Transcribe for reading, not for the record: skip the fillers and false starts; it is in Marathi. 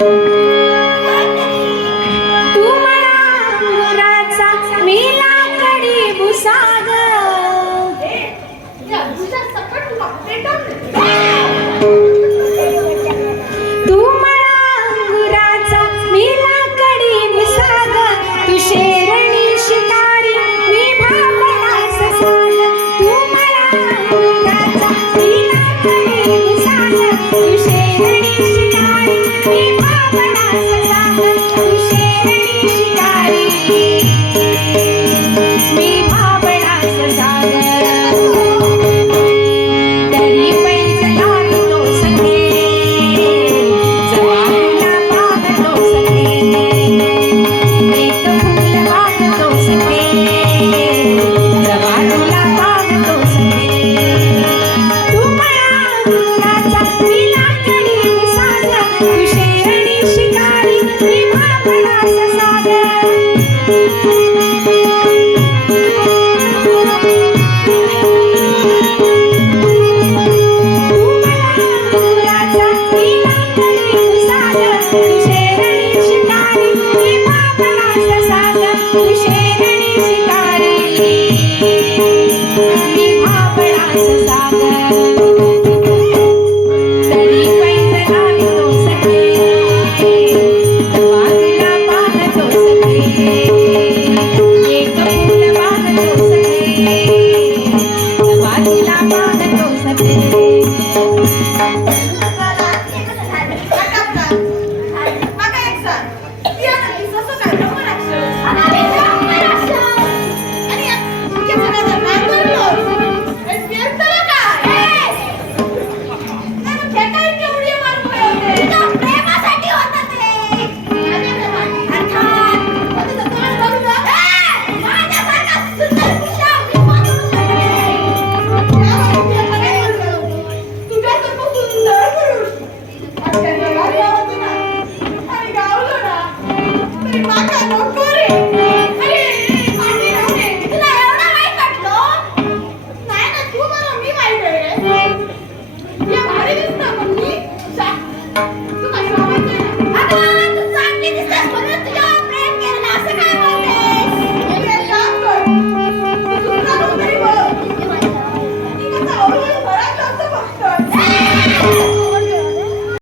तू मला अंगुराचा मी लाकडी भुसाग तू मला अंगुराचा मी लाकडी भुसाग तू शेरणी शिकारी मी भाबडा ससाग तू मला अंगुराचा मी लाकडी भुसाग तू शेरणी शिकारी मी भाबडा ससाग तू शेरणी शिकारी मी भाबडा ससाग तरी पैज लागतो सखे जवानीला पाहतो सखे एक फूल वाहतो सखे जवानीला पाहतो सखे तू मला अंगुराचा मी लाकडी भुसाग तू शेरणी शिकारी मी भाबडा ससाग Makan